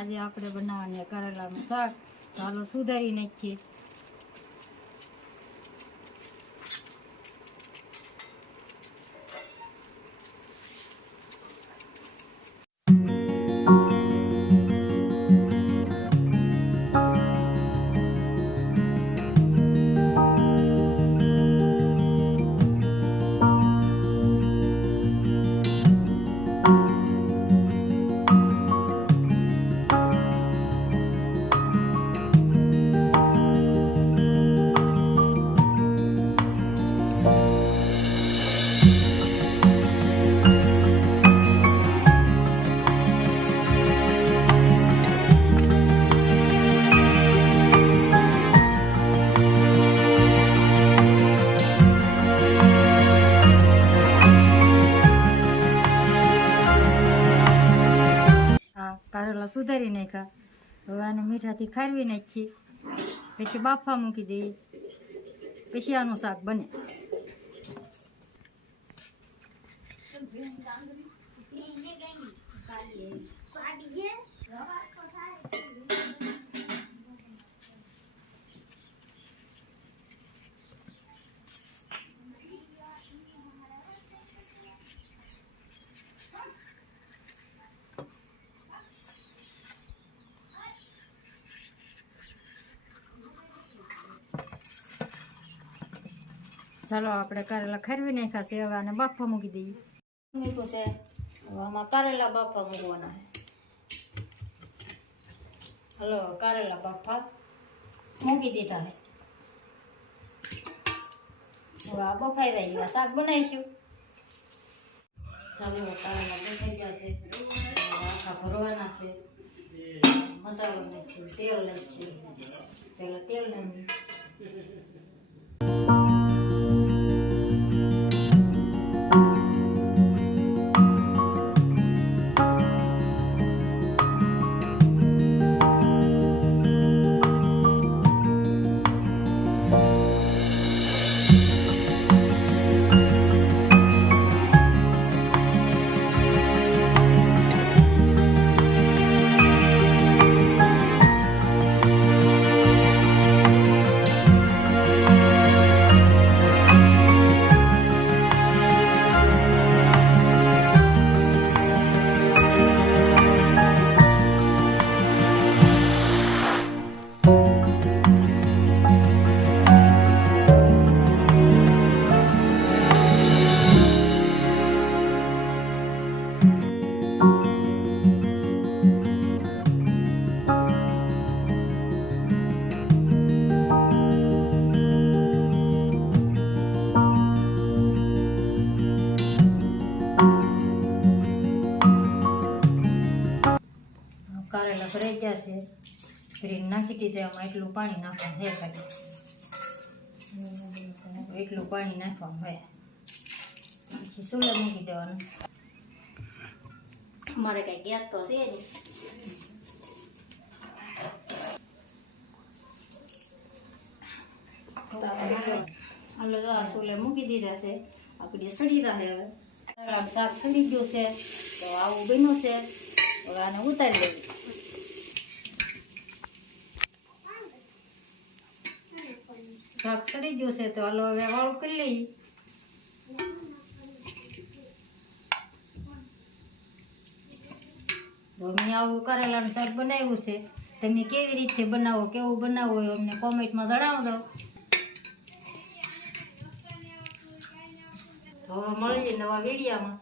આજે આપણે બનાવવાની કરેલાનું શાક. ચાલો સુધારી નાખીએ. કારેલા સુધારી નાખ્યા. હવે આને મીઠાથી ખારવી નાખીએ, પછી બાફા મૂકી દઈએ, પછી આનું શાક બને. ચાલો આપણે કારેલા ખારવી નાખ્યા છે. હવે આને બાફા મૂકી દઈએ. મૂક્યું છે, હવે આમાં કારેલા બાફા મૂકવાના છે. હલો, કારેલા બાફા મૂકી દીધા છે. હવે આ બફાઈ રહી એવા શાક બનાવીશું. ચાલો, કારેલા બફાઈ ગયા છે. આખા ભરવાના છે. મસાલો નાખીશું, તેલ નાખીશું. પહેલાં તેલ નાખીશું. કારેલા ભરાઈ ગયા છે. ફરી નાખી દીધા. એમાં એટલું પાણી નાખવાનું છે. ખાલી એટલું પાણી નાખવાનું હોય. પછી ચૂલે મૂકી દેવાનું. મારે કઈ ગેસ તો છે નહીં. હાલો, ચૂલે મૂકી દીધા છે. આપણે સડી રહ્યા હવે. શાક સડી ગયું છે તો આવું બન્યું છે. હવે આને ઉતારી દેવું. શાક સડી ગયું છે તો હાલો હવે વાળું કરી લઈએ. મેં આવું કરેલાનું શાક બનાવ્યું છે. તમે કેવી રીતે બનાવો, કેવું બનાવો એ અમને કોમેન્ટમાં જણાવજો. તો મળીએ નવા વિડીયોમાં.